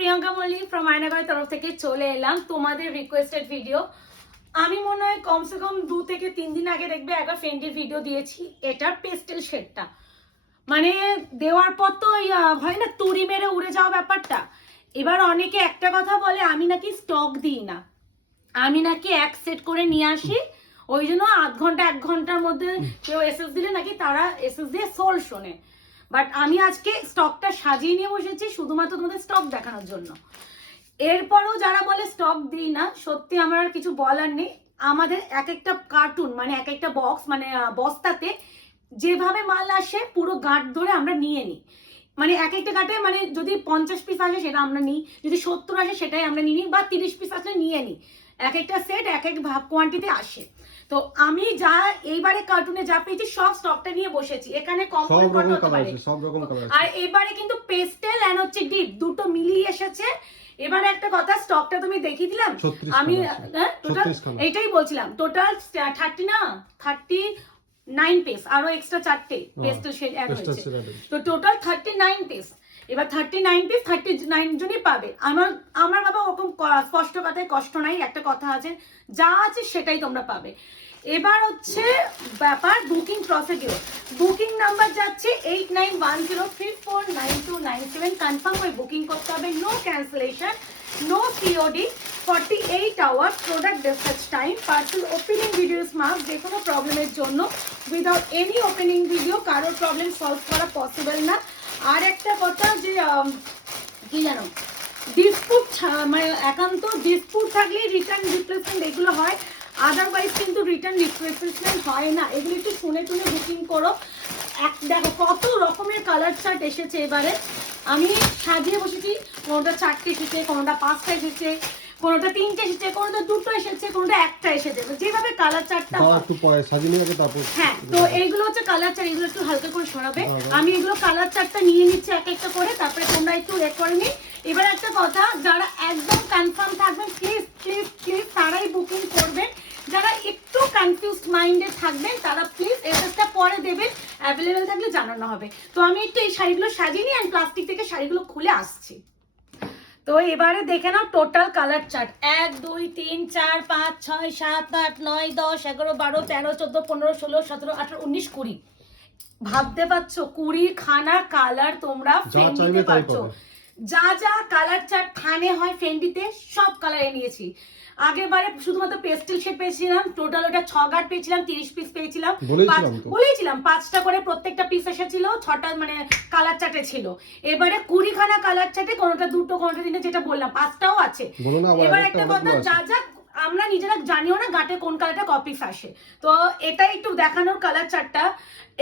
Priyanka Mallick from আয়নাঘরের তরফ থেকে চলে এলাম তোমাদের রিকোয়েস্টেড ভিডিও। আমি মনে হয় কমসে কম 2 থেকে 3 দিন আগে দেখবে একবার ফেন্ডির ভিডিও দিয়েছি। এটার পেস্টেল শেডটা মানে দেওয়ার পর তো হয় না তুড়ি মেরে উড়ে যাওয়া ব্যাপারটা। এবার অনেকে একটা কথা বলে আমি নাকি স্টক দিই না, আমি নাকি এক সেট করে নিয়ে আসি, ওই জন্য আধ ঘন্টা 1 ঘন্টার মধ্যে কেউ এসএস দিলে নাকি তারা এসএস দিয়ে সোল শোনে। বাট আমি আজকে স্টকটা সাজিয়ে নিয়ে বসেছি শুধুমাত্র তোমাদের স্টক দেখানোর জন্য। এরপরও যারা বলে স্টক দিই না, সত্যি আমার আর কিছু বলার নেই। আমাদের এক একটা কার্টুন মানে এক একটা বক্স মানে বস্তাতে যেভাবে মাল আসে পুরো গাঁট ধরে আমরা নিয়ে নিই। মানে এক একটা গাঁটে মানে যদি 50 পিস আসে সেটা আমরা নিই, যদি 70 আসে সেটাই আমরা নিই, বা 30 পিস আসলে নিয়ে নিই। এক একটা সেট এক এক ভাব কোয়ান্টিটি আসে। তো আমি যা এইবারে কার্টুনে যা পেয়েছি সব স্টকটা নিয়ে বসেছি। এখানে কম করে হতে পারে, সব রকম কালার আছে। আর এবারে কিন্তু পেস্টেল এন্ড হচ্ছে ডিপ দুটো মিলিয়ে এসেছে। এবারে একটা কথা, স্টকটা তুমি দেখিয়ে দিলাম আমি টোটাল এইটাই বলছিলাম, টোটাল 39 পিস আরো এক্সট্রা 4টে পেস্টেল শেড অ্যাড হয়েছে, তো টোটাল 39 পিস। এবার 39 পিস 39 জনই পাবে। আমার বাবা ওরকম স্পষ্ট কথায় কষ্ট নাই, একটা কথা আছে যা আছে সেটাই তোমরা পাবে। এবার হচ্ছে ব্যাপার বুকিং প্রসিডিউর। বুকিং নাম্বার যাচ্ছে 8910349297। কনফার্ম হয়ে বুকিং করতে হবে, no cancellation, no COD, 48 hours product dispatch time, parcel opening video must. যে কোনো প্রবলেমের জন্য উইদাউট এনি ওপেনিং ভিডিও কারোর প্রবলেম সলভ করা পসিবল না। আর একটা কথা যে কি জানো, ডিসপুট মানে একান্ত ডিসপুট থাকলে রিটার্ন রিপ্লেসমেন্ট এগুলো হয়, আদারওয়াইজ কিন্তু রিটার্ন রিপ্লেসমেন্ট হয় না। এগুলো একটু শুনে শুনে বুকিং করো। দেখো কত রকমের কালার চার্ট এসেছে এবারে, আমি সাজিয়ে বসেছি। কোনোটা 4টে এসেছে, কোনোটা 5টা এসেছে, কোনোটা 3টে এসেছে, কোনোটা 2টো এসেছে, কোনোটা 1টা এসেছে, যেভাবে কালার চার্টটা হ্যাঁ। তো এইগুলো হচ্ছে কালার চার্ট, এগুলো একটু হালকা করে সরাবে। আমি এগুলো কালার চার্টটা নিয়ে নিচ্ছি এক একটা করে, তারপরে তোমরা একটু রেক করে নি। এবার একটা কথা, যারা একদম কনফার্ম থাকবেন প্লিজ প্লিজ প্লিজ তারাই বুকিং করবেন। যারা একটু কনফিউজ মাইন্ডে থাকবেন তারা প্লিজ এসএসটা পরে দেবেন, অ্যাভেলেবেল থাকলে জানানো হবে। তো আমি একটু এই শাড়িগুলো সাজিয়ে নিই, আমি প্লাস্টিক থেকে শাড়িগুলো খুলে আসছি। তো এবারে দেখে নাও টোটাল কালার চার্ট, 1 2 3 4 5 6 7 8 9 10 11 12 13 14 15 16 17 18 19 20। ভাবতে পারছো 20 খানা কালার তোমরা ফেন্ডিতে পাচ্ছো। যা যা কালার চার্ট থানে হয় ফেন্ডিতে সব কালারে নিয়েছি। আগের বারে শুধুমাত্র পেস্টেল শেড পেয়েছিলাম, টোটাল ওটা 6 গাঁট পেয়েছিলাম, 30 পিস পেয়েছিলাম, বলেছিলাম 5টা করে প্রত্যেকটা পিস এসেছিল, 6টা মানে কালার চার্টে ছিল। এবারে 20 খানা কালার চার্টে, কোনোটা 2টো কোনোটা 3টে, যেটা বললাম 5টাও আছে। এবার একটা কথা, যা যা আমরা নিজেরা জানিও না গাটে কোন কালারটা কপি আসে, তো এটা একটু দেখানোর কালার চার্টটা।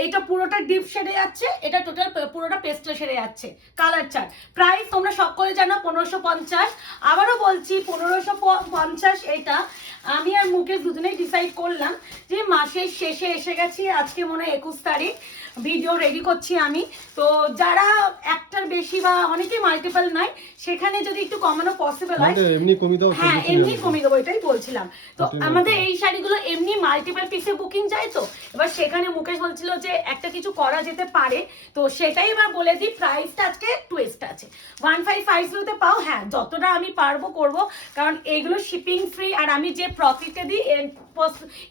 এটা পুরোটা ডিপ শেডে যাচ্ছে, এটা টোটাল পুরোটা পেস্টেল শেডে যাচ্ছে কালার চার্ট। প্রাইস তোমরা সকলে জানো 1550। আবারও বলছি 1550। এটা আমি আর মুকেশ দুজনেই ডিসাইড করলাম যে মাসের শেষে এসে গেছি, আজকে মনে হয় 21 তারিখ, ভিডিও রেডি করছি আমি। তো যারা একটার বেশি বা অনেকে মাল্টিপল নয়, সেখানে যদি একটু কমানো পসিবল হয়, হ্যাঁ এমনি কমিয়ে দেবো, এটাই বলছিলাম। তো আমাদের এই শাড়িগুলো এমনি মাল্টিপল পিসে বুকিং যায়, তো এবার সেখানে মুকেশ বলছিল যে একটা কিছু করা যেতে পারে, তো সেটাই এবার বলে দিই। প্রাইসটা আজকে একটু এক্সট্রা আছে, 1550 পাও। হ্যাঁ যতটা আমি পারবো করবো, কারণ এইগুলো শিপিং ফ্রি, আর আমি যে প্রফিটে দিই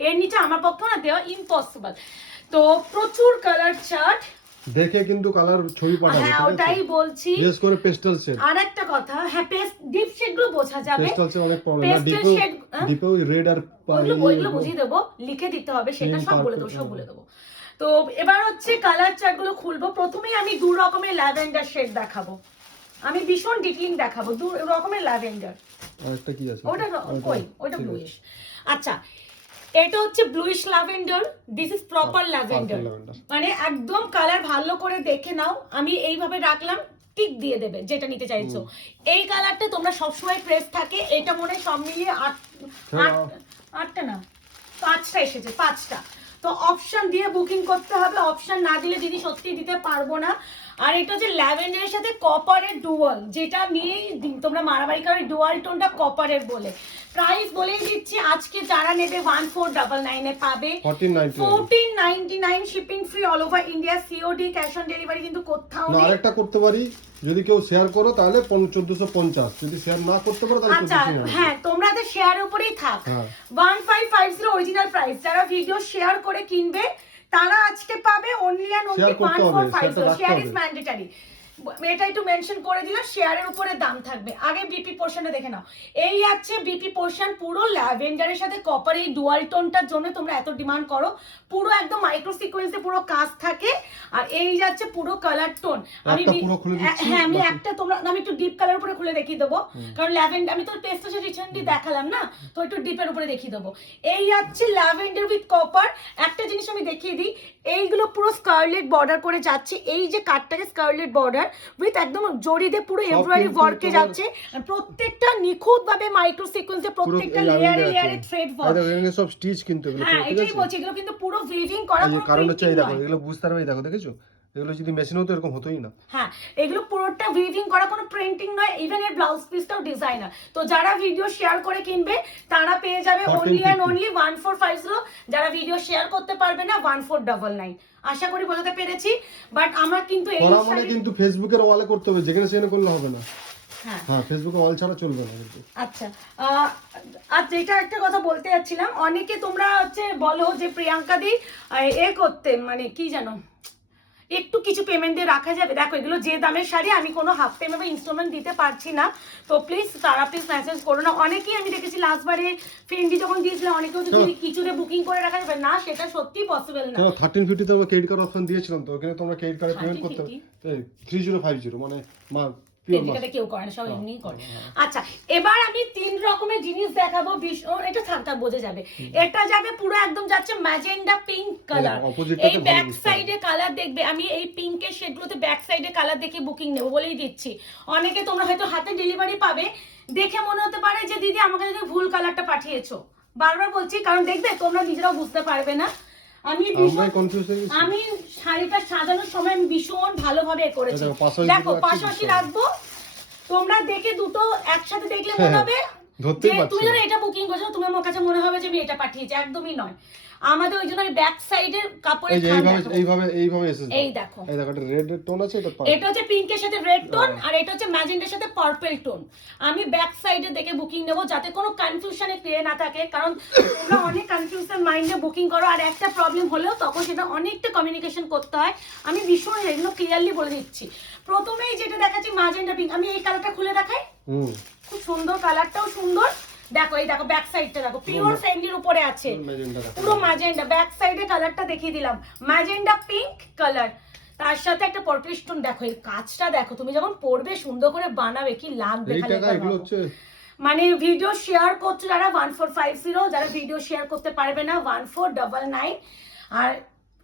এর নিচে আমার পক্ষে না দেওয়া ইম্পসিবল। তো প্রচুর কালার চার্ট দেখে কিন্তু কালার ছবি পাঠাবে, হ্যাঁ ওটাই বলছি। বিশেষ করে পেস্টেল শেড। আরেকটা কথা, হ্যাঁ ডিপ শেড গুলো বোঝা যাবে, পেস্টেল শেড অনেক প্রবলেম, ডিপেও রেড আর ওইগুলো বুঝিয়ে দেবো, লিখে দিতে হবে, সেটা সব বলে দেবো, সব বলে দেবো। তো এবার হচ্ছে কালার চার্ট গুলো খুলবো। প্রথমেই আমি 2 রকমের ল্যাভেন্ডার শেড দেখাবো, আমি ভীষণ ডিটেইলিং দেখাবো 2 রকমের ল্যাভেন্ডার। আরেকটা কি আছে ওটা ব্লুইশ। আচ্ছা এটা হচ্ছে bluish lavender, this is proper lavender, মানে একদম কালার ভালো করে দেখে নাও। আমি এইভাবে রাখলাম, টিক দিয়ে দেবে যেটা নিতে চাইছো। এই কালারটা তোমরা সবসময় প্রেস থাকে, এটা মনে হয় সব মিলিয়ে 8টা না 5টা এসেছে, 5টা। তো অপশন দিয়ে বুকিং করতে হবে, অপশন না দিলে দিদি সত্যি দিতে পারবো না। আর এটা হচ্ছে ল্যাভেন্ডারের সাথে কপারের ডুয়াল, যেটা নিয়েই তোমরা মারামারি করো, ডুয়াল টোনটা কপারের বলে। প্রাইস বলেই দিচ্ছি, আজকে যারা নেবে 1499 এ পাবে 1499, shipping free all over India, COD, cash on delivery কিন্তু কোথাও না। নেই। আরেকটা করতে পারি, যদি কেউ শেয়ার করো তাহলে 1450, যদি শেয়ার না করতে পারো তাহলে আচ্ছা 1499। হ্যাঁ, তোমরাদের শেয়ারের উপরেই থাক। হ্যাঁ। 1550 অরিজিনাল প্রাইস, যারা ভিডিও শেয়ার করে কিনবে তারা আজকে পাবে only and only 1450। Share is mandatory, এটা একটু মেনশন করে দিলাম, শেয়ারের উপরে দাম থাকবে। আগে বিপি পোর্শনটা দেখে নাও। এই আছে বিপি পোর্শন, পুরো ল্যাভেন্ডারের সাথে কপার, এই ডুয়াল টোনটার জন্য তোমরা এত ডিমান্ড করো। পুরো একদম মাইক্রো সিকোয়েন্সে পুরো কাজ থাকে। আর এই যাচ্ছে পুরো কালার টোন। আমি হ্যাঁ, আমি একটা তোমরা আমি একটু ডিপ কালার উপরে খুলে দেখিয়ে দেবো, কারণ ল্যাভেন্ডার আমি তো পেস্টেল রিসেন্টলি দেখালাম না, তো একটু ডিপের উপরে দেখিয়ে দেবো। এই যাচ্ছে ল্যাভেন্ডার উইথ কপার। একটা জিনিস আমি দেখিয়ে দিই, এইগুলো পুরো স্কারলেট বর্ডার করে যাচ্ছে, এই যে কাটটাকে স্কারলেট বর্ডার উইথ একদম জড়ি দিয়ে পুরো এমব্রয়ডারি ওয়ার্কে যাচ্ছে। প্রত্যেকটা নিখুঁত ভাবে মাইক্রো সিকোয়েন্সে, প্রত্যেকটা লেয়ারে লেয়ারে থ্রেড ওয়ার্ক। এটা সব স্টিচ কিন্তু এগুলো, হ্যাঁ এটাই বলছি, এগুলো কিন্তু পুরো উইভিং করা, কোনো কারণ হচ্ছে এই প্রিন্টিং দেখো, নয়। এগুলো বুঝতে পারবে, এই দেখো, দেখেছো এগুলো যদি মেশিন হতো এরকম হতোই না। হ্যাঁ, এগুলো পুরোটা উইভিং করা, কোনো প্রিন্টিং নয়। ইভেন এর ব্লাউজ পিসটাও ডিজাইনার। তো যারা ভিডিও শেয়ার করে কিনবে তারা পেয়ে যাবে অনলি অ্যান্ড অনলি 1450। যারা ভিডিও শেয়ার করতে পারবে না 1499। আশা করি বোঝাতে পেরেছি। বাট আমরা কিন্তু এই মানে কিন্তু ফেসবুকের ওয়ালে করতে হবে, যেখানে সেখানে করলে হবে না। হ্যাঁ, ফেসবুকে ওয়াল ছাড়া চলবে না কিন্তু। আচ্ছা, আর যেটা একটা কথা বলতে যাচ্ছিলাম, অনেকে তোমরা হচ্ছে বলো যে প্রিয়াঙ্কা দি করতে, মানে কি জানো, একটু কিছু পেমেন্ট দিয়ে রাখা যাবে। দেখো এগুলো যে দামের শাড়ি, আমি কোনো হাফ পেমেন্ট বা ইনস্টলমেন্ট দিতে পারছি না। তো প্লিজ তারা প্লিজ মেসেজ করো না। অনেকেই আমি দেখেছি লাস্টবারে ফ্রেন্ডি যখন দিয়েছিলাম, অনেকেও যদি কিছুতে বুকিং করে রাখা যাবে না, সেটা সত্যি পসিবল না। 1350 তে আমরা ক্রেডিট কার্ড অপশন দিয়েছিলাম, তো ওখানে তোমরা ক্রেডিট কার্ডে পেমেন্ট করতে হবে। 3050 মানে কেউ করে না, সব এমনি করে। আচ্ছা, এবার আমি 3 রকমের জিনিস দেখাবো। এটা থাকতা বোঝা যাবে। এটা যাবে পুরো একদম যাচ্ছে ম্যাজেন্ডা পিঙ্ক কালার। এই ব্যাক সাইডে কালার দেখবে, আমি এই পিঙ্কের শেডগুলোতে ব্যাক সাইডে কালার দেখে বুকিং নেবো বলেই দিচ্ছি। অনেকে তোমরা হয়তো হাতে ডেলিভারি পাবে, দেখে মনে হতে পারে যে দিদি আমাকে যদি ভুল কালারটা পাঠিয়েছো। বারবার বলছি, কারণ দেখবে তোমরা নিজেরাও বুঝতে পারবে না। আমি শাড়িটা সাজানোর সময় আমি ভীষণ ভালোভাবে করেছি। দেখো পাশাপাশি রাখবো, তোমরা দেখে দুটো একসাথে দেখলে মনে হবে যে তুমি ধরো এটা বুকিং করেছো, তোমার আমার কাছে মনে হবে যে আমি এটা পাঠিয়েছি। একদমই নয়। আমাদের ওই জন্য ব্যাক সাইডের কাপড়ের এইভাবে এসেছে। এই দেখো, এই দেখো, এটা রেড টোন আছে, এটা হচ্ছে পিঙ্কের সাথে রেড টোন, আর এটা হচ্ছে ম্যাজেন্ডার সাথে পার্পল টোন। আমি ব্যাক সাইডে দেখে বুকিং নেবো, যাতে কোনো কনফিউশনে ক্লিয়ার না থাকে। কারণ তোমরা অনেক কনফিউশন মাইন্ডে বুকিং করো, আর একটা প্রবলেম হলেও তখন সেটা অনেকটা কমিউনিকেশন করতে হয়। আমি ভীষণ এগুলো ক্লিয়ারলি বলে দিচ্ছি। প্রথমেই যেটা দেখাচ্ছি ম্যাজেন্ডা পিঙ্ক, আমি এই কালারটা খুলে দেখাই। খুব সুন্দর, কালারটাও সুন্দর। দেখো এই দেখো ব্যাক সাইডটা দেখো, পিওর স্যান্ডির উপরে আছে, পুরো ম্যাজেন্ডা। ব্যাক সাইডে কালারটা দেখিয়ে দিলাম, ম্যাজেন্ডা পিঙ্ক কালার, তার সাথে একটা পার্পল স্টোন। দেখো এই কাজটা দেখো, তুমি যখন পরবে সুন্দর করে বানাবে কি লাগবে। মানে ভিডিও শেয়ার করছো যারা 1450, যারা ভিডিও শেয়ার করতে পারবে না 1499। আর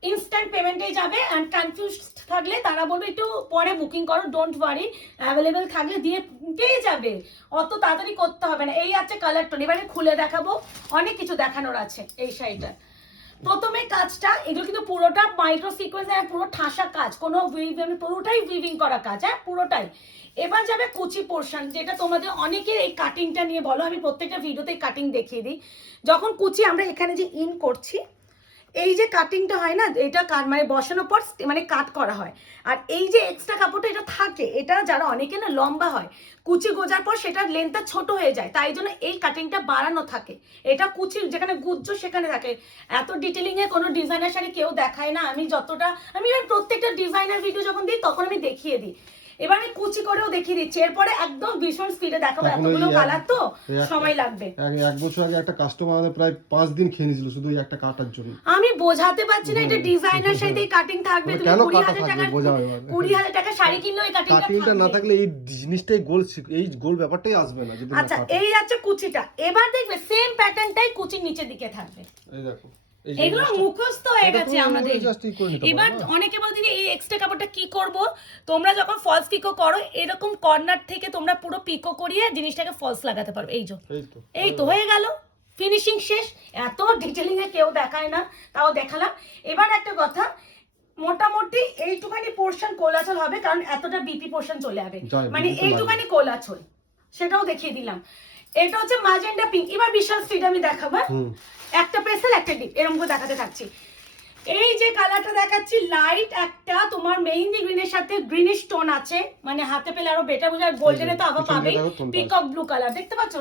ইনস্ট্যান্ট পেমেন্টে যাবে। এন্ড কনফিউজ থাকলে তারা বলবে একটু পরে বুকিং করো, ডোন্ট ওয়ারি, অ্যাভেলেবেল থাকলে দিয়ে পেয়ে যাবে, অত তাড়াতাড়ি করতে হবে না। এই আছে কালার টোন। এবারে খুলে দেখাবো, অনেক কিছু দেখানোর আছে এই শাড়িটা। প্রথমে কাজটা, এগুলো কিন্তু পুরোটা মাইক্রো সিকোয়েন্স, পুরো ঠাসা কাজ, কোনো পুরোটাই উইভিং করা কাজ, হ্যাঁ পুরোটাই। এবার যাবে কুচি পোর্শন, যেটা তোমাদের অনেকের এই কাটিংটা নিয়ে বলো, আমি প্রত্যেকটা ভিডিওতে কাটিং দেখিয়ে দিই। যখন কুচি আমরা এখানে যে ইন করছি, এই যে কাটিংটা হয় না, এটা মানে বসানোর পর মানে কাট করা হয়। আর এই যে এক্সট্রা কাপড়টা এটা থাকে, এটা যারা অনেকে না লম্বা হয়, কুচি গোজার পর সেটার লেন্থটা ছোট হয়ে যায়, তাই জন্য এই কাটিংটা বাড়ানো থাকে। এটা কুচি যেখানে গুজ্জ সেখানে থাকে। এত ডিটেলিং এ কোনো ডিজাইনার শাড়ি কেউ দেখায় না। আমি প্রত্যেকটা ডিজাইনার ভিডিও যখন দিই তখন আমি দেখিয়ে দিই। এবার আমি কুচি করেও দেখিয়ে দিচ্ছি। এরপরে একদম ভীষণ স্পিডে দেখাবো, এতগুলো কালার তো সময় লাগবে। এক বছর আগে একটা কাস্টমার আমাদের প্রায় 5 দিন খেয়ে নিয়েছিল শুধু এই একটা কাটার জন্য। আমি বোঝাতে পারছি না, এটা ডিজাইনার সাথে কাটিং থাকবে। তুমি 20,000 টাকা শাড়ি কিনলে ওই কাটিংটা না থাকলে এই জিনিসটাই এই গোল ব্যাপারটাই আসবে না। আচ্ছা, এই আছে কুচিটা। এবার দেখবে সেম প্যাটার্নটাই কুচির নিচের দিকে থাকবে। এই দেখো, এগুলো মুখস্থ হয়ে গেছে আমাদের। এবার অনেকে বলতে এই এক্সট্রা কাপড়টা কি করব, তোমরা যখন ফলস পিকো করো এরকম কর্নার থেকে তোমরা পুরো পিকো করিয়ে জিনিসটাকে ফলস লাগাতে পারবে। এই তো হয়ে গেল, ফিনিশিং শেষ। এত ডিটেলিং এ কেউ দেখায় না, তাও দেখালাম। এবার একটা কথা, মোটামুটি এইটুখানি পোর্শন কোলাচল হবে, কারণ এতটা বিপি পোর্শন চলে যাবে, যায়, মানে BP তো এইটুখানি কোলাচল, সেটাও দেখিয়ে দিলাম। এটা হচ্ছে ম্যাজেন্টা পিঙ্ক। এবার বিশাল স্পিড আমি দেখাবো, একটা পেসেল একটা ডিপ এরকম করে দেখাতে থাকছি। এই যে কালারটা দেখাচ্ছি লাইট একটা তোমার মেহেন্দি গ্রিনের সাথে গ্রিনিশ টোন আছে, মানে হাতে পেলে আরো বেটার বোঝা। গোল্ডেনে তো আবার পাবে পিকক ব্লু কালার, দেখতে পাচ্ছ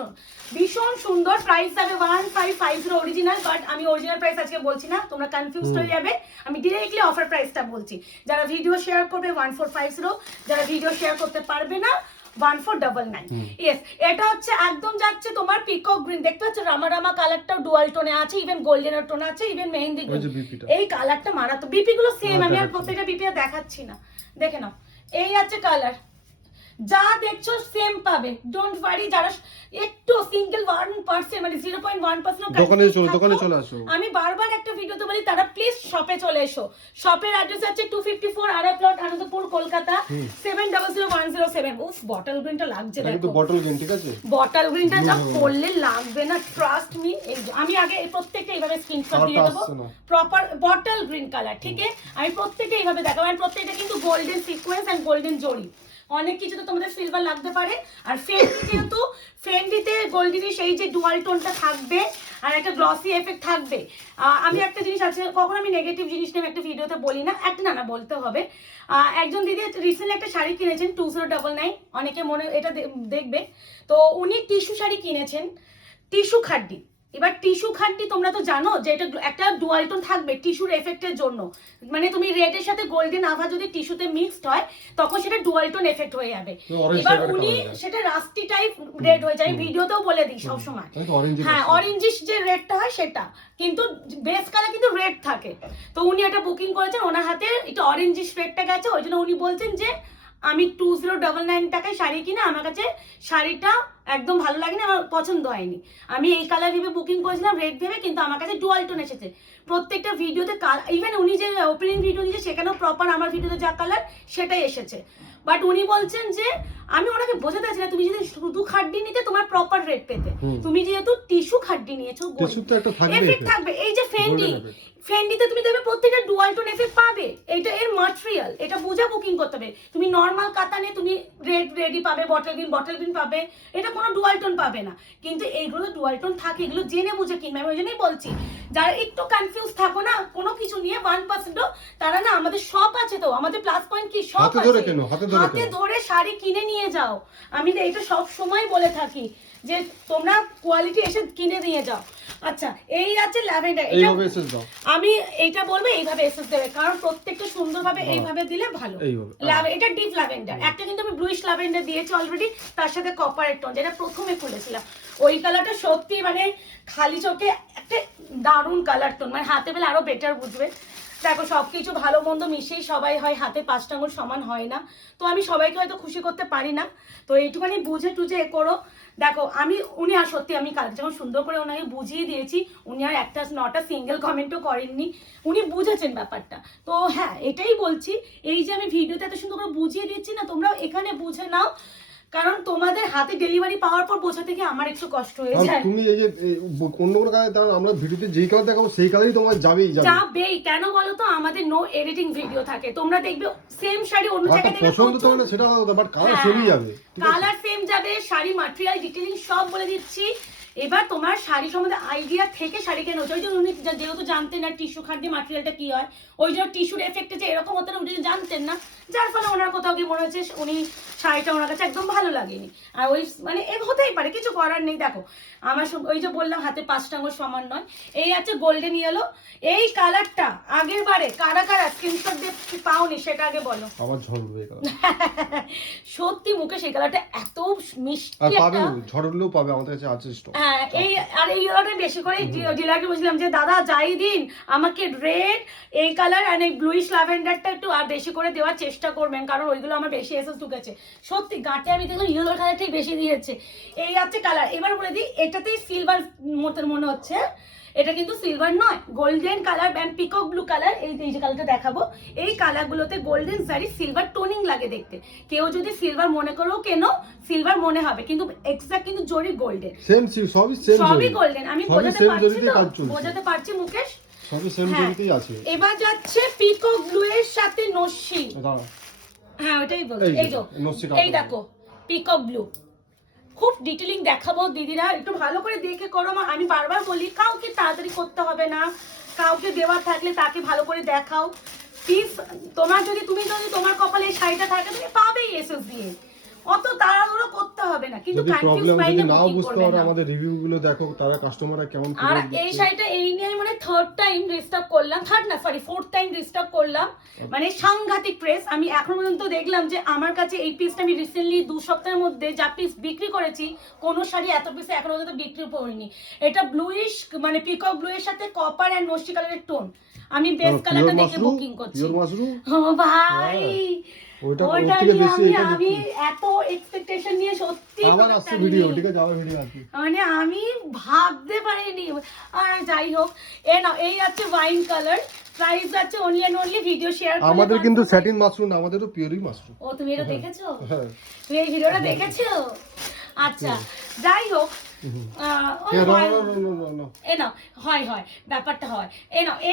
ভীষণ সুন্দর। প্রাইস যাবে 1550 অরিজিনাল, বাট আমি অরিজিনাল প্রাইস আজকে বলছি না, তোমরা কনফিউজ হয়ে যাবে। আমি ডিরেক্টলি অফার প্রাইসটা বলছি। যারা ভিডিও শেয়ার করবে 1450, যারা ভিডিও শেয়ার করতে পারবে না 1499। ইয়েস, এটা হচ্ছে একদম যাচ্ছে তোমার পিকক গ্রিন, দেখতে পাচ্ছ রামা রামা কালারটাও ডুয়াল টোনে আছে, ইভেন গোল্ডেন টোন আছে, ইভেন মেহেন্দি গ্রিন। এই কালারটা মারাত্মক। বিপি গুলো সেম, আমি আর প্রত্যেকটা বিপি দেখাচ্ছি না, দেখে নাও। এই আছে কালার, যা দেখছো সেম পাবে, ডোন্ট ওয়ারি। যারা একটু সিঙ্গেল 1% মানে 0.1% দোকানে চলে আসো, আমি বারবার একটা ভিডিওতে বলি তারা প্লিজ শপে চলে এসো। শপের অ্যাড্রেস আছে 254 আরআই প্লট, আনন্দপুর, কলকাতা 700107। উফ, বটল গ্রিনটা লাগছে, দেখো বটল গ্রিন, ঠিক আছে বটল গ্রিনটা যা পড়লে লাগবে না, ট্রাস্ট মি। আমি আগে এই প্রত্যেকটা এইভাবে স্ক্রিনশট দিয়ে দেবো, প্রপার বটল গ্রিন কালার, ঠিক আছে? আমি প্রত্যেকটা এইভাবে দেখাবো, আর প্রত্যেকটা কিন্তু গোল্ডেন সিকোয়েন্স এন্ড গোল্ডেন জরি। অনেক কিছু তো তোমাদের সিলভার লাগতে পারে, আর ফেন্ডি যেহেতু ফেন্ডিতে গোল্ডেন সেই যে ডুয়াল টোনটা থাকবে আর একটা গ্লসি এফেক্ট থাকবে। আমি একটা জিনিস আছে, কখন আমি নেগেটিভ জিনিস নিয়ে একটা ভিডিওতে বলি না, একটা না বলতে হবে। একজন দিদি রিসেন্টলি একটা শাড়ি কিনেছেন 2099, অনেকে মনে এটা দেখবে, তো উনি টিস্যু শাড়ি কিনেছেন, টিস্যু খাড্ডি। এবার টিস্যু খাড্ডি তোমরা তো জানো যে এটা একটা ডুয়াল টোন থাকবে টিস্যুর এফেক্টের জন্য, মানে তুমি রেডের সাথে গোল্ডেন আভা যদি টিস্যুতে মিক্সড হয় তখন সেটা ডুয়াল টোন এফেক্ট হয়ে যাবে। এবার উনি সেটা রাস্টি টাইপ রেড হয়ে যায়, ভিডিওতেও বলে দিই সব সময়। হ্যাঁ, অরেঞ্জিশ যে রেডটা হয় সেটা, কিন্তু বেস কালার কিন্তু রেড থাকে। তো উনি এটা বুকিং করেছেন, ওনার হাতে এটা অরেঞ্জিশ রেডটা গেছে, ওই জন্য উনি বলছেন যে আমি 2099 টাকায় শাড়ি কিনে আমার কাছে শাড়িটা একদম ভালো লাগেনি, আমার পছন্দ হয়নি। আমি এই কালার ভেবে বুকিং করেছিলাম, রেড ভেবে, কিন্তু আমার কাছে ডুয়াল টোন এসেছে। প্রত্যেকটা ভিডিওতে ইভেন উনি যে ওপেনিং ভিডিও দিয়েছে সেখানেও প্রপার আমার ভিডিওতে যা কালার সেটাই এসেছে। বাট উনি বলছেন যে আমি ওনাকে বোঝাতে চাচ্ছি না, তুমি যদি শুধু খাড্ডি নিতে তোমার প্রপার রেট পেতে, তুমি যেহেতু টিস্যু খাড্ডি নিয়েছো এফেক্ট থাকবে। এই যে ফেন্ডিতে তুমি দেখবে প্রত্যেকটা ডুয়াল টোন এফেক্ট পাবে, এটা এর ম্যাটেরিয়াল, এটা বুঝে বুকিং করতে হবে। তুমি নর্মাল কাতানে তুমি রেডি পাবে, বটল গ্রিন পাবে, এটা কোনো ডুয়াল টোন পাবে না। কিন্তু এইগুলো ডুয়াল টোন থাকে, এগুলো জেনে বুঝে কিনবে। আমি ওই জন্যই বলছি যারা একটু কনফিউজ থাকো না কোনো কিছু নিয়ে 1%, তারা না আমাদের শপ আছে, তো আমাদের প্লাস পয়েন্ট কি শপ আছে, হাতে ধরে শাড়ি কিনে নিয়ে যাও। আমি এটা সব সময় বলে থাকি যে তোমরা কোয়ালিটি এসে কিনে নিয়ে যাও। আচ্ছা, এই আছে ল্যাভেন্ডার, আমি এইটা বলবো এইভাবে এসএস দেবে, কারণ প্রত্যেকটা সুন্দরভাবে এইভাবে দিলে ভালো। এটা ডিপ ল্যাভেন্ডার, একটা কিন্তু আমি ব্লুইশ ল্যাভেন্ডার দিয়েছি অলরেডি, তার সাথে কপারের টোন, যেটা প্রথমে খুলেছিলাম। ওই কালারটা সত্যি মানে খালি চোখে একটা দারুণ কালার টোন, মানে হাতে পেলে আরো বেটার বুঝবে। দেখো সবকিছু ভালো মন্দ মিশিয়েই সবাই হয়, হাতে 5টা আঙুল সমান হয় না, তো আমি সবাইকে হয়তো খুশি করতে পারি না, তো এইটুখানি বুঝে টুঝে করো। দেখো উনি আর সত্যি আমি কালকে যখন সুন্দর করে ওনাকে বুঝিয়ে দিয়েছি, উনি আর একটা নটা সিঙ্গেল কমেন্টও করেননি, উনি বুঝেছেন ব্যাপারটা। তো হ্যাঁ, এটাই বলছি, এই যে আমি ভিডিওতে এত সুন্দর করে বুঝিয়ে দিচ্ছি না, তোমরাও এখানে বুঝে নাও, কারণ তোমাদের হাতে ডেলিভারি পাওয়ার পর বোঝাতে গিয়ে আমার একটু কষ্ট হয়ে যায়। তুমি এই যে অন্য কোনো কালার দাও, আমরা ভিডিওতে যেই কালার দেখাবো সেই কালারই তোমার যাবেই। কেন বলো তো, আমাদের নো এডিটিং ভিডিও থাকে, তোমরা দেখবে সেম শাড়ি অন্য জায়গায় দেখবে পছন্দ তো না, সেটা আলাদা, বাট কালার সেমই যাবে, কালার সেম যাবে, শাড়ি ম্যাটেরিয়াল ডিটেইলিং সব বলে দিচ্ছি। এবার তোমার শাড়ি সম্বন্ধে আইডিয়া থেকে শাড়ি কেন হচ্ছে, ওই জন্য উনি যেহেতু জানতেন না টিস্যু খাড্ডি ম্যাটেরিয়ালটা কি হয়, ওই জন্য টিস্যুর এফেক্টে যে এরকম হতো না উনি জানতেন না, যার ফলে ওনার কোথাও কি মনে হচ্ছে উনি শাড়িটা ওনার কাছে একদম ভালো লাগেনি। আর ওই মানে হতেই পারে, কিছু করার নেই। দেখো আমার ওই যে বললাম হাতে 5টা আঙুল সমান নয়। এই আছে গোল্ডেন ইয়েলো, এই কালারটা আগের বারে কারা কারা স্ক্রিনশট দিয়ে পাওনি সেটা আগে বলো। আবার ঝড়বে এই কালার, সত্যি মুখে সেই কালারটা এত মিষ্টি, আর পাবে ঝড়লেও পাবে, আমাদের কাছে আছে স্টক। হ্যাঁ, এই আর এই ইয়েলোটা বেশি করে ডিলারকে বলছিলাম যে দাদা যাই দিন আমাকে রেড এই কালার আর এই ব্লুইশ ল্যাভেন্ডারটা একটু আর বেশি করে দেওয়ার চেষ্টা করবেন, কারণ ওইগুলো আমার বেশি এসেস ঢুকেছে। সত্যি গাঁটে আমি দেখলাম ইয়েলো কালারটাই বেশি দিয়েছে। এই আছে কালার, এবার বলে দিই এটাতেই সিলভার মতন মনে হচ্ছে, এটা কিন্তু সিলভার নয়, golden colour and peacock blue colour. এই যে কালারটা দেখাবো, এই কালারগুলোতে গোল্ডেন জারি সিলভার টোনিং লাগে দেখতে। কেউ যদি সিলভার মনে করো কেন, সিলভার মনে হবে, কিন্তু এক্সাক্ট কিন্তু জরি গোল্ডেন, সেম সবই গোল্ডেন। আমি বোঝাতে পারছি মুকেশ, সবই সেম হ্যাঁ। টেবিতেই আছে। এবার যাচ্ছে পিকক ব্লু এর সাথে নস্যি। দাঁড়া, হ্যাঁ ওটাই বলছি। এই যে নস্যি এই দেখো পিকক ব্লু, খুব ডিটেলিং দেখাবো দিদিরা, একটু ভালো করে দেখে করো। আমি বারবার বলি কাউকে তাড়াতাড়ি করতে হবে না, কাউকে দেওয়ার থাকলে তাকে ভালো করে দেখাও প্লিজ। তুমি যদি তোমার কপালে এই শাড়িটা থাকে তুমি পাবেই এসএস দিয়ে, অত তাড়াহুড়ো করতে হবে না। কিন্তু যদি কনফিউজ প্রবলেম মাইন্ডে যদি নাও বুকিং বুঝতে করবে পারো না। আমাদের রিভিউ গুলো দেখো, তারা কাস্টমাররা কেমন আর ফিডব্যাক এই দিচ্ছে। শাড়িটা এই নিয়ে আমি মানে থার্ড টাইম রিস্টক করলাম, ফোর্থ টাইম রিস্টক করলাম, মানে সাংঘাতিক প্রেস। আমি এখন পর্যন্ত দেখলাম যে আমার কাছে এই পিসটা আমি রিসেন্টলি 2 সপ্তাহের মধ্যে যা পিস বিক্রি করেছি, কোন শাড়ি এত পিস এখনো পর্যন্ত বিক্রি করিনি। এটা ব্লুইশ মানে পিকক ব্লু এর সাথে কপার এন্ড নস্যি কালারের টোন। আমি বেস কালারটা দেখে বুকিং করছি। পিওর মাশরুম, ও ভাই ওটা ওর ওটা থেকে বেশি এটা আমি এত এক্সপেকটেশন নিয়ে সত্যি আবার আসছে ভিডিও, ঠিক আছে আবার ভিডিও আসবে। মানে আমি ভাবতে পারিনি। আর যাই হোক, এই আছে ওয়াইন কালার, প্রাইস আছে only and only video share করলে। আমাদের কিন্তু স্যাটিন মাশরুম না, আমাদেরও পিওরই মাশরুম। ও তুমি এটা দেখেছো? হ্যাঁ তুমি এই ভিডিওটা দেখেছো? আচ্ছা যাই হোক, হয় ব্যাপারটা হয়।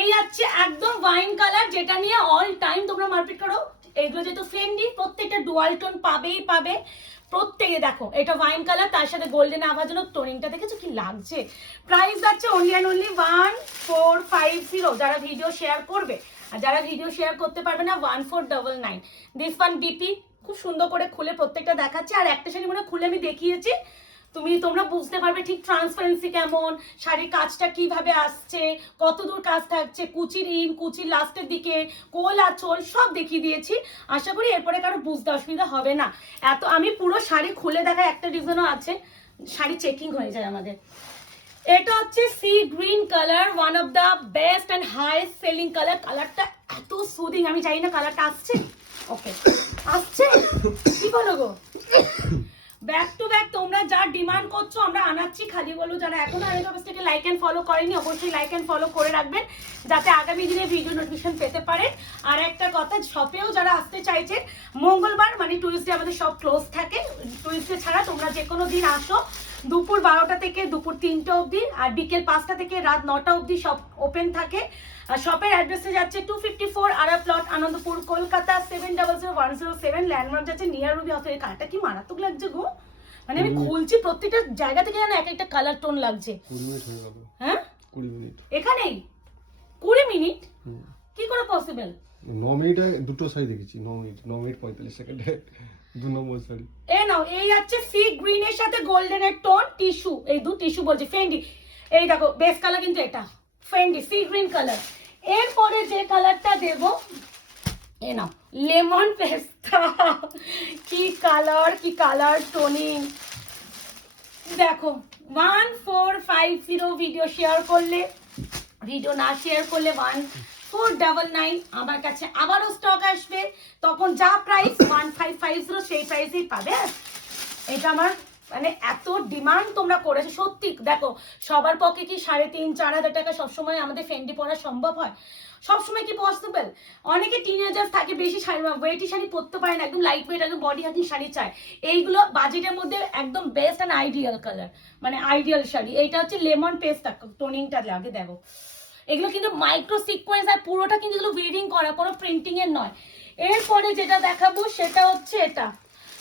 এই আছে একদম ওয়াইন কালার, যেটা নিয়ে অল টাইম তোমরা মারপিট করো। এইগুলো যেহেতু ফ্রেন্ডলি, প্রত্যেকটা ডুয়াল টোন পাবে প্রত্যেকে। দেখো এটা ওয়াইন কালার, তার সাথে গোল্ডেন আভাজনক টোনিংটা দেখেছো কি লাগছে। প্রাইস আছে অনলি এন্ড অনলি 1450 যারা ভিডিও শেয়ার করবে। আর যারা ভিডিও শেয়ার করতে পারবে না 1499। দিস ওয়ান বিপি খুব সুন্দর করে খুলে প্রত্যেকটা দেখাচ্ছে। আর একটা শাড়ি মনে খুলে আমি দেখিয়েছি, তোমরা বুঝতে পারবে ঠিক ট্রান্সপারেন্সি কেমন, শাড়ির কাজটা কিভাবে আসছে, কত দূর কাজ থাকছে, কুচির লাস্টের দিকে কোল আঁচল সব দেখিয়ে দিয়েছি। আশা করি এরপরে কারো বুঝতে অসুবিধা হবে না। এত আমি পুরো শাড়ি খুলে দেখা একটা রিজনও আছে, শাড়ি চেকিং হয়ে যায় আমাদের। এটা হচ্ছে sea green colour, one of the best and highest selling colour. কালারটা এত সুদিং, আমি জানি না কালারটা আসছে। ওকে আসছে, কি বলো গো? ব্যাক টু ব্যাক তোমরা যা ডিমান্ড করছো আমরা আনাচ্ছি। খালি বলো যারা এখনো আরেকটা থেকে লাইক এন্ড ফলো করেনি, অবশ্যই লাইক এন্ড ফলো করে রাখবেন যাতে আগামী দিনে ভিডিও নোটিফিকেশন পেতে পারেন। আর একটা কথা, শপেও যারা আসতে চাইছে, মঙ্গলবার মানে টুইসডে আমাদের সব ক্লোজ থাকে। টুইসডে ছাড়া তোমরা যে কোনো দিন আসো, দুপুর 12টা থেকে দুপুর 3টা অবধি, আর বিকেল 5টা থেকে রাত 9টা অবধি সব ওপেন থাকে। আর শপের অ্যাড্রেসে যাচ্ছে 254 আরা প্লট, আনন্দপুর, কলকাতা 700107। ল্যান্ডমার্ক যাচ্ছে নিয়ার রুবি হাউস। এই কালারটা কি মারাত্মক লাগছে গো, মানে আমি খুলছি প্রত্যেকটা জায়গা থেকে যেন এক একটা কালার টোন লাগছে। 20 মিনিট হয়ে গেল। হ্যাঁ 20 মিনিট এখানেই 20 মিনিট কি করে পসিবল? 9 মিনিটে দুটো শাড়ি দেখেছি, 9 মিনিট 45 সেকেন্ডে 2 নম্বর শাড়ি। এই আছে সি গ্রিন এর সাথে গোল্ডেন এর টোন টিস্যু, এই টিস্যু বলছি ফেন্ডি। এই দেখো বেস কালার কিন্তু এটা ফেন্ডি সি গ্রিন কালার। এরপরে যে কালারটা দেব, লেমন পেস্তা। কি কালার টোনিং দেখো। 1450 ভিডিও শেয়ার করলে, ভিডিও না শেয়ার করলে 1499। আমার কাছে আবারও স্টক আসবে, তখন যা প্রাইস 1550 সেই প্রাইসেই পাবে। এটা আমার মানে এত ডিমান্ড তোমরা করেছো সত্যি। দেখো সবার পক্ষে কি 3500-4000 টাকা সবসময় আমাদের ফেন্ডি পরা সম্ভব হয়? সবসময় কি পসিবল? অনেকে টিনেজার থাকে, বেশি শাড়ি ওয়েটি শাড়ি পরতে পারে না, একদম লাইট ওয়েট একদম বডি হাতিং শাড়ি চায়। এইগুলো বাজেটের মধ্যে একদম বেস্ট অ্যান্ড আইডিয়াল কালার, মানে আইডিয়াল শাড়ি। এইটা হচ্ছে লেমন পেস্টা টোনিংটা লাগে দেখো। এগুলো কিন্তু মাইক্রো সিকোয়েন্স, আর পুরোটা কিন্তু এগুলো উইভিং করা, কোনো প্রিন্টিং এর নয়। এরপরে যেটা দেখাবো সেটা হচ্ছে এটা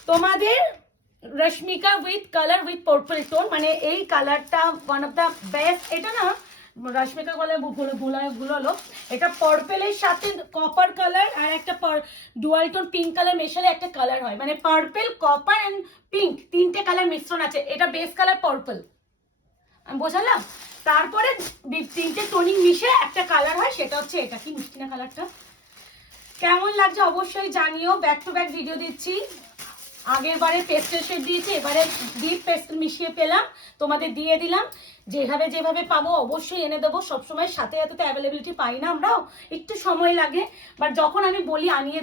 তোমাদের Rashmika with colour with purple tone, মানে এই কালারটা ওয়ান অফ দ্য বেস্ট। এটা না রশ্মিকা কালার ভুলালো, এটা পার্পেলের সাথে কপার কালার আর একটা ডুয়াল টোন পিঙ্ক কালার মেশালে একটা কালার হয়, মানে পার্পেল কপার এন্ড পিঙ্ক তিনটে কালার মিশ্রণ আছে। এটা বেস কালার পার্পল, আমি বোঝালাম। তারপরে তিনটে টোনিং মিশে একটা কালার হয়, সেটা হচ্ছে এটা। কি মিষ্টি না কালারটা, কেমন লাগছে অবশ্যই জানিও। ব্যাক টু ব্যাক ভিডিও দিচ্ছি, আগের বারে পেস্টেল শেড দিয়েছি, এবারে ডিপ পেস্টেল মিশিয়ে পেলাম, তোমাদের দিয়ে দিলাম। যেভাবে পাবো অবশ্যই এনে দেবো। সবসময় সাথে সাথে তো অ্যাভেলেবিলিটি পাই না আমরাও, একটু সময় লাগে। বাট যখন আমি বলি আনিয়ে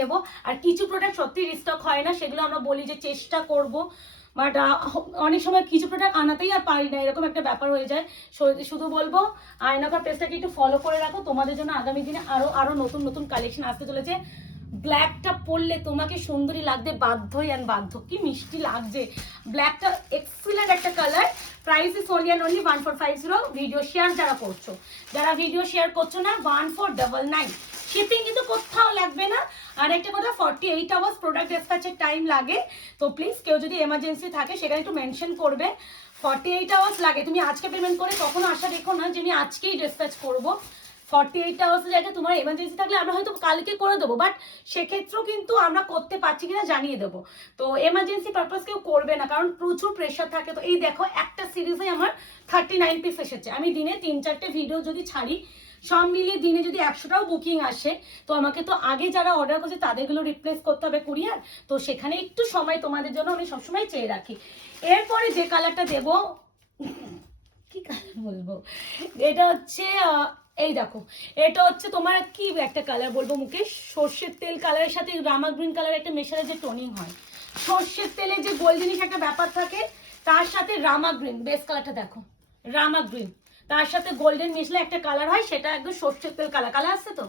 দেবো। আর কিছু প্রোডাক্ট সত্যি রিস্টক হয় না, সেগুলো আমরা বলি যে চেষ্টা করব, বাট অনেক সময় কিছু প্রোডাক্ট আনাতেই আর পারি না, এরকম একটা ব্যাপার হয়ে যায়। শুধু বলবো আয়নাঘর পেজটাকে একটু ফলো করে রাখো, তোমাদের জন্য আগামী দিনে আরো নতুন কালেকশন আসতে চলেছে। ব্ল্যাকটা পরলে তোমাকে সুন্দরী লাগতে বাধ্যই অ্যান্ড বাধ্য। কি মিষ্টি লাগছে ব্ল্যাকটা, এক্সিলেন্ট একটা colour. Price is only and only 1450। Video share যারা করছো, যারা ভিডিও শেয়ার করছো না 1499। শিপিং কিন্তু কোথাও লাগবে না। আর একটা কথা, 48 আওয়ার্স প্রোডাক্ট ডিসপ্যাচের টাইম লাগে। তো প্লিজ কেউ যদি এমার্জেন্সি থাকে সেটা একটু মেনশন করবে। 48 আওয়ার্স লাগে। তুমি আজকে পেমেন্ট করে কখনো আশা রেখো না যে আমি আজকেই ডিসপ্যাচ করবো। 48 আওয়ার্সের জায়গায় তোমার এমার্জেন্সি থাকলে আমরা হয়তো কালকে করে দেবো, বাট সেক্ষেত্রেও কিন্তু আমরা করতে পারছি কিনা জানিয়ে দেবো। তো এমার্জেন্সি পারপাস কেউ করবে না, কারণ প্রচুর প্রেশার থাকে। তো এই দেখো একটা সিরিজে আমার 39 পিস এসেছে। আমি দিনে 3-4টে ভিডিও যদি ছাড়ি, সব মিলিয়ে দিনে যদি 100টাও বুকিং আসে, তো আমাকে তো আগে যারা অর্ডার করছে তাদেরগুলো রিপ্লেস করতে হবে কুরিয়ার। তো সেখানে একটু সময় তোমাদের জন্য আমি সবসময় চেয়ে রাখি। এরপরে যে কালারটা দেবো, কি কালার বলবো, এটা হচ্ছে এই দেখো, এটা হচ্ছে তোমার কি একটা কালার বলবো মুকেশ, সর্ষের তেল কালারের সাথে রামা গ্রিন কালার একটা মেশালে যে টোনিং হয়, সর্ষের তেলে যে গোল্ডেনিশ একটা ব্যাপার থাকে, তার সাথে রামা গ্রিন বেস কালারটা দেখো, রামা গ্রিন তার সাথে গোল্ডেন মিশলে একটা কালার হয়, সেটা একদম সর্ষের তেল কালার। কালার আসছে তো,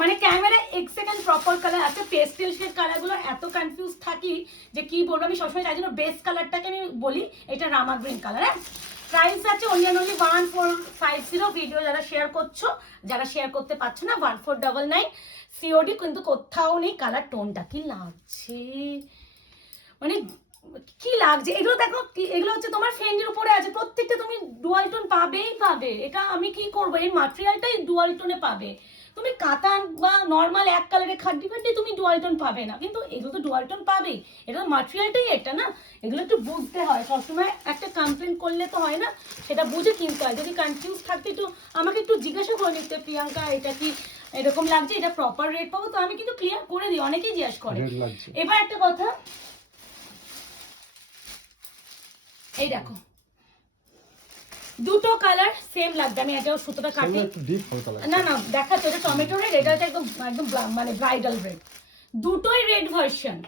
মানে ক্যামেরা এক্সাক্ট প্রপার কালার আছে। পেস্টেল শেড কালারগুলো এত কনফিউজ থাকি যে কি বলবো। আমি সবসময় চাই জন্য বেস কালারটাকে আমি বলি এটা রামা গ্রিন কালার। হ্যাঁ, প্রাইস আছে অনলি 1450। ভিডিও যারা শেয়ার করছো, যারা শেয়ার করতে পারছো না 1499। সিওডি কিন্তু কোথাও নেই। কালার টোনটা কি লাগছে, মানে কি লাগছে এগুলো দেখো। এগুলো হচ্ছে তোমার ফেন্ডের উপরে আছে, প্রত্যেকটা তুমি ডুয়াল টোন পাবেই পাবে। এটা আমি কি করবো, এই ম্যাটেরিয়ালটাই ডুয়াল টোনে পাবে। তুমি কাতান বা নর্মাল এক কালারের খাড্ডি খাড্ডি তুমি ডুয়াল টোন পাবে না, কিন্তু এগুলো তো ডুয়াল টোন পাবেই। এটা ম্যাটেরিয়ালটাই এটা না, এগুলো একটু বুঝতে হয়। সবসময় একটা কমপ্লেন করলে তো হয় না, সেটা বুঝে কিনতে হয়। যদি কনফিউজ থাকতে একটু আমাকে একটু জিজ্ঞাসা করে নিতে, প্রিয়াঙ্কা এটা কি এরকম লাগছে, এটা প্রপার রেট পাবো, তো আমি কিন্তু ক্লিয়ার করে দিই। অনেকেই জিজ্ঞেস করে। এবার একটা কথা, এই দেখো দুটো কালার সেম লাগবে। আমি এটাও সুতোটা কাটি না না দেখাচ্ছি, এটা টমেটো রেড, এটা হচ্ছে একদম একদম মানে ব্রাইডাল রেড। দুটোই রেড ভার্সন।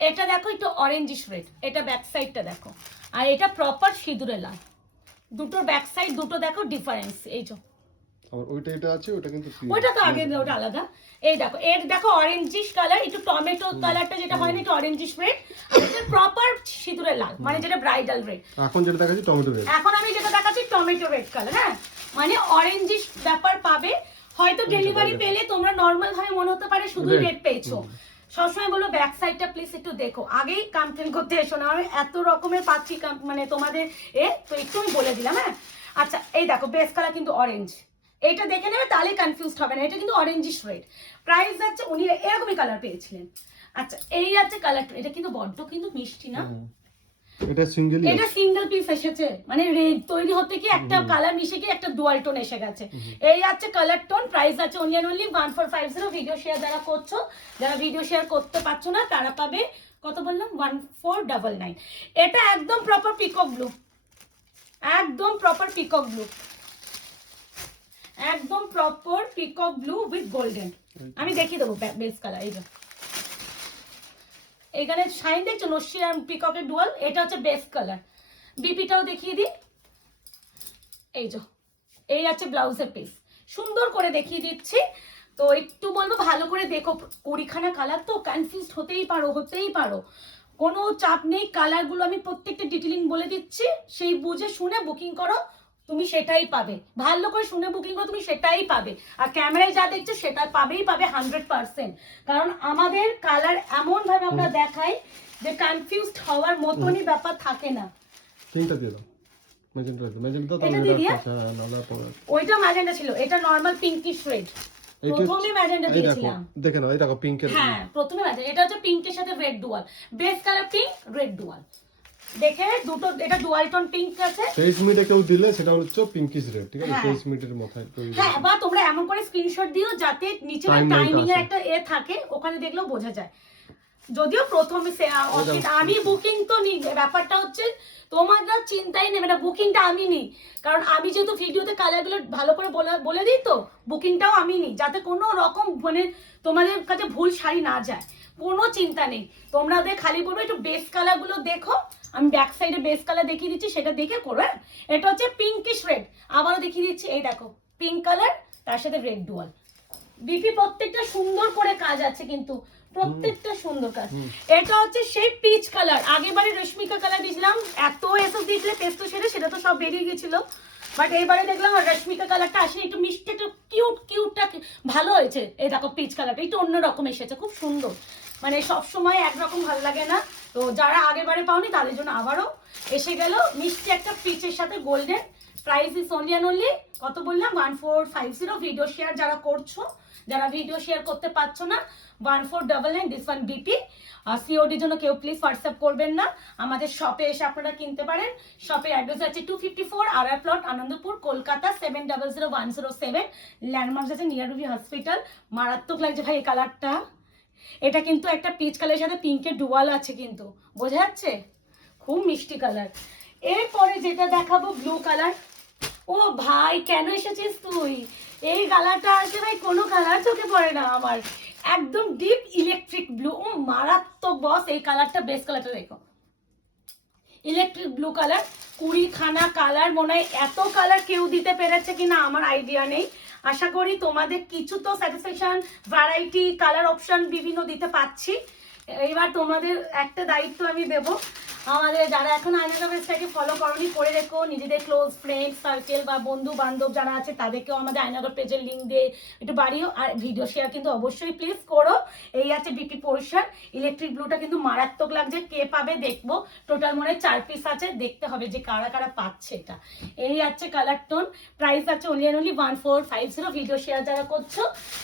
এটা দেখো একটু অরেঞ্জিশ রেড, এটা ব্যাক সাইডটা দেখো, আর এটা প্রপার সিঁদুরে লাল। দুটোর ব্যাক সাইড দুটো দেখো ডিফারেন্স। এই যে ওইটা এটা আছে, ওটা কিন্তু ওইটা তো আগে ওটা আলাদা। এই দেখো এর দেখো অরেঞ্জিশ কালার, একটু টমেটো কালারটা যেটা হয় না, একটু অরেঞ্জিশ রেড, আর এটা প্রপার সিঁদুরে লাল, মানে যেটা ব্রাইডাল রেড। এখন যেটা দেখাচ্ছি টমেটো রেড, এখন আমি যেটা দেখাচ্ছি টমেটো রেড কালার। হ্যাঁ, মানে অরেঞ্জিশ ব্যাপার পাবে। হয়তো ডেলিভারি পেলে তোমরা নর্মাল ভাবে মনে হতে পারে শুধু রেড পেয়েছো। সবসময় বলো ব্যাক সাইডটা প্লিজ একটু দেখো, আগেই কমপ্লেন করতে এসো না। আমি এত রকমের পাচ্ছি মানে তোমাদের তো একটু আমি বলে দিলাম। হ্যাঁ, আচ্ছা এই দেখো বেস কালার কিন্তু অরেঞ্জ, এইটা দেখে নেবে তাহলে কনফিউজ হবে না। এটা কিন্তু অরেঞ্জিশ রেড। প্রাইস যাচ্ছে, উনি এরকমই কালার পেয়েছিলেন। আচ্ছা এই আছে কালারটা, এটা কিন্তু বড্ড কিন্তু মিষ্টি না, এটা সিঙ্গেল পিস এসেছে, মানে রেড তৈরি হতে কি একটা কালার মিশে কি একটা ডুয়াল টোন এসে গেছে। এই আছে কালার টোন। প্রাইস আছে অনলি 1450। ভিডিও শেয়ার যারা করছো, যারা ভিডিও শেয়ার করতে পারছো না তারা পাবে কত বললাম 1499। এটা একদম প্রপার পিকক ব্লু, একদম প্রপার পিকক ব্লু, একদম proper peacock blue with golden. আমি দেখিয়ে দেবো বেস কালার। এই এখানে শাইন দেখছো, নস্যি আর পিককের ডুয়াল। এটা হচ্ছে বেস কালার। বিপিটাও দেখিয়ে দিই। এই যে এই আছে ব্লাউজের পিস, সুন্দর করে দেখিয়ে দিচ্ছি। তো একটু বলবো ভালো করে দেখো, 20খানা কালার তো কনফিউজ হতেই পারো। কোনো চাপ নেই, কালারগুলো আমি প্রত্যেকটা ডিটেলিং বলে দিচ্ছি, সেই বুঝে শুনে বুকিং করো, তুমি সেটাই পাবে। ভালো করে শুনে বুকিং করো, তুমি সেটাই পাবে। আর ক্যামেরায় যা দেখছো সেটা পাবে 100%। কারণ আমাদের কালার এমন ভাবে আমরা দেখাই যে কনফিউজড হওয়ার মতনই ব্যাপার থাকে না। তিনটা দিয়ে দাও, ওইটা ম্যাজেন্ডা ছিল, এটা নরমাল পিঙ্কিশ রেড। প্রথমে ম্যাজেন্ডা দিয়েছিলাম, দেখেন এই দেখো পিঙ্কের। হ্যাঁ প্রথমে ম্যাজেন্ডা, এটা হচ্ছে পিঙ্কের সাথে red dual, base colour pink red dual. দেখে দুটো, এটা ডুয়াল টোন পিঙ্ক আছে। ফেস মিটে কেউ দিলে সেটা হচ্ছে পিঙ্কিশ রেড, ঠিক আছে? ফেস মিটের মাথায় তৈরি। হ্যাঁ, বা তোমরা এমন করে স্ক্রিনশট দিও যাতে নিচে টাইমিং এর একটা থাকে, ওখানে দেখলেও বোঝা যায়। যদিও প্রথমে আমি বুকিং তো নিই, ব্যাপারটা হচ্ছে তোমরা চিন্তাই নেবে না, বুকিংটা আমি নিই। কারণ আমি যেহেতু ভিডিওতে কালারগুলো ভালো করে বলে দিই, তো বুকিংটাও আমি নিই, যাতে কোনো রকম মানে তোমাদের কাছে ভুল শাড়ি না যায়। কোনো চিন্তা নেই, তোমরা ওদের খালি বলবো একটু বেস কালারগুলো দেখো। আমি ব্যাক সাইডে বেস কালার দেখিয়ে দিচ্ছি, সেটা দেখে করো। হ্যাঁ, এটা হচ্ছে পিঙ্কিশ রেড। আবারও দেখিয়ে দিচ্ছি, এই দেখো পিঙ্ক কালার তার সাথে রেড ডুয়াল। বিপি প্রত্যেকটা সুন্দর করে কাজ আছে, কিন্তু প্রত্যেকটা সুন্দর কালার। এটা হচ্ছে সেই পিচ কালার, আগেবারে রশ্মিকা কালার দিয়েছিলাম, এত এসব দিয়েছিলে টেস্ট সেরে সেটা তো সব বেরিয়ে গেছিল, বাট এবারে দেখলাম রশ্মিকা কালারটা আসেনি, একটু মিষ্টি একটু কিউটটা ভালো হয়েছে। এই দেখো পিচ কালারটা একটু অন্যরকম এসেছে, খুব সুন্দর, মানে সবসময় একরকম ভালো লাগে না। তো যারা আগেবারে পাওনি তাদের জন্য আবারও এসে গেল মিষ্টি একটা পিচের সাথে golden. Price is only and only কত বললাম 1450। ভিডিও শেয়ার যারা করছো, যারা ভিডিও শেয়ার করতে পারছো না 1499, দিস ওয়ান বিপি। সিওডির জন্য কেউ প্লিজ হোয়াটসঅ্যাপ করবেন না, আমাদের শপে এসে আপনারা কিনতে পারেন। শপের অ্যাড্রেস আছে 254 RR plot, Anandpur, Kolkata 700107। Landmark আছে নিয়ার রুবি হসপিটাল। মারাত্মক লাগছে ভাই এই কালারটা, এটা কিন্তু একটা পিচ কালারের সাথে পিঙ্কের ডুয়াল আছে, কিন্তু বোঝা যাচ্ছে, খুব মিষ্টি কালার। এরপরে যেটা দেখাবো ব্লু কালার। ও ভাই কেন এসেছিস তুই, এই কালারটা আছে ভাই, কোনো কালার চোখে পড়ে না আমার, একদম ডিপ ইলেকট্রিক ব্লু। ও মারাত্মক বস, এই কালারটা বেস্ট কালারটা দেখো, ইলেকট্রিক ব্লু কালার, 20খানা কালার, মনে হয় এত কালার কেউ দিতে পেরেছে কিনা আমার আইডিয়া নেই। আশা করি তোমাদের কিছু তো স্যাটিসফ্যাকশন, ভ্যারাইটি, কালার অপশন বিভিন্ন দিতে পারছি। এবার তোমাদের একটা দায়িত্ব আমি দেবো, আমাদের যারা এখন আয়নাগর পেজটাকে ফলো করনি করে রেখো, নিজেদের ক্লোজ ফ্রেন্ড সার্কেল বা বন্ধু বান্ধব যারা আছে তাদেরকেও আমাদের আয়নাগর পেজের লিঙ্ক দিয়ে একটু বাড়িও, আর ভিডিও শেয়ার কিন্তু অবশ্যই প্লিজ করো। এই আছে বিপি পোর্শন, ইলেকট্রিক ব্লুটা কিন্তু মারাত্মক লাগছে, কে পাবে দেখবো, টোটাল মনে হয় 4 পিস আছে, দেখতে হবে যে কারা কারা পাচ্ছে এটা। এই আছে কালার টোন, প্রাইস আছে only and only 1450। Video share যারা করছো,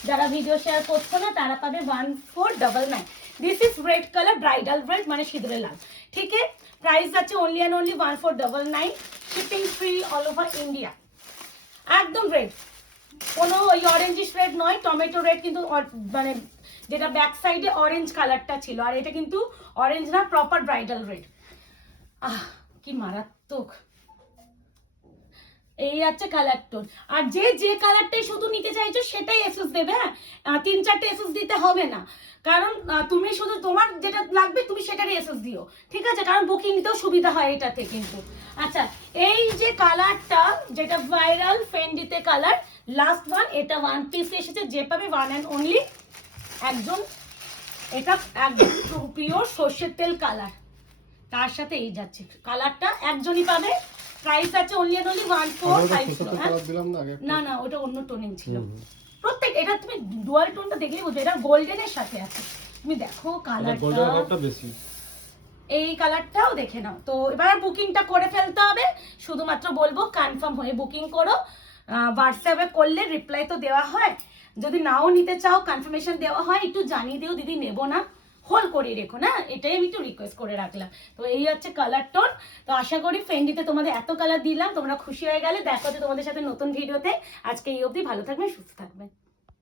যারা ভিডিও শেয়ার করছো না তারা পাবে 1499। This is red colour, bridal red মানে সিঁদুরে লাল, ঠিক আছে। প্রাইস আছে only and only 1499, shipping free all over India. একদম রেড, কোনো ওই অরেঞ্জিশ রেড নয়, টমেটো রেড কিন্তু, মানে যেটা ব্যাক সাইডে অরেঞ্জ কালারটা ছিল, আর এটা কিন্তু অরেঞ্জ না, প্রপার ব্রাইডাল রেড। আহ কি মারাত্মক, এই আছে কালার টোন। আর যে যে কালারটাই শুধু নিতে চাইছো সেটাই এসএস দেবে, হ্যাঁ 3-4টে এসএস দিতে হবে না, কারণ তুমি শুধু তোমার যেটা লাগবে তুমি সেটারই এসএস দিও, ঠিক আছে, কারণ বুকিং নিতেও সুবিধা হয় এটাতে কিন্তু। আচ্ছা এই যে কালারটা যেটা ভাইরাল ফেন্ডিতে কালার, লাস্ট ওয়ান, এটা 1 পিস এসেছে, যে পাবে 1 অ্যান্ড অনলি একজন, এটা একদম পিওর সর্ষের তেল কালার, তার সাথে এই যাচ্ছে কালারটা একজনই পাবে। প্রাইস আছে অনলি অ্যান্ড অনলি 1450। না না ওটা অন্য টোনিং ছিল, প্রত্যেক এটা তুমি ডুয়াল টোনটা দেখলেই বুঝবে, এটা গোল্ডেনের সাথে আছে, তুমি দেখো কালারটা বেশি, এই কালারটাও দেখে নাও। তো এবার বুকিংটা করে ফেলতে হবে, শুধুমাত্র বলবো কনফার্ম হয়ে বুকিং করো। হোয়াটসঅ্যাপে করলে রিপ্লাই তো দেওয়া হয়, যদি নাও নিতে চাও কনফার্মেশন দেওয়া হয়, একটু জানিয়ে দিও দিদি নেব না, হোল্ড করে রেখো না, এটাই আমি একটু রিকোয়েস্ট করে রাখলাম। তো এই হচ্ছে কালার টোন। তো আশা করি ফেন্ডিতে তোমাদের এত কালার দিলাম, তোমরা খুশি হয়ে গেলে। দেখা হচ্ছে তোমাদের সাথে নতুন ভিডিওতে, আজকে এই অবধি, ভালো থাকবেন, সুস্থ থাকবেন।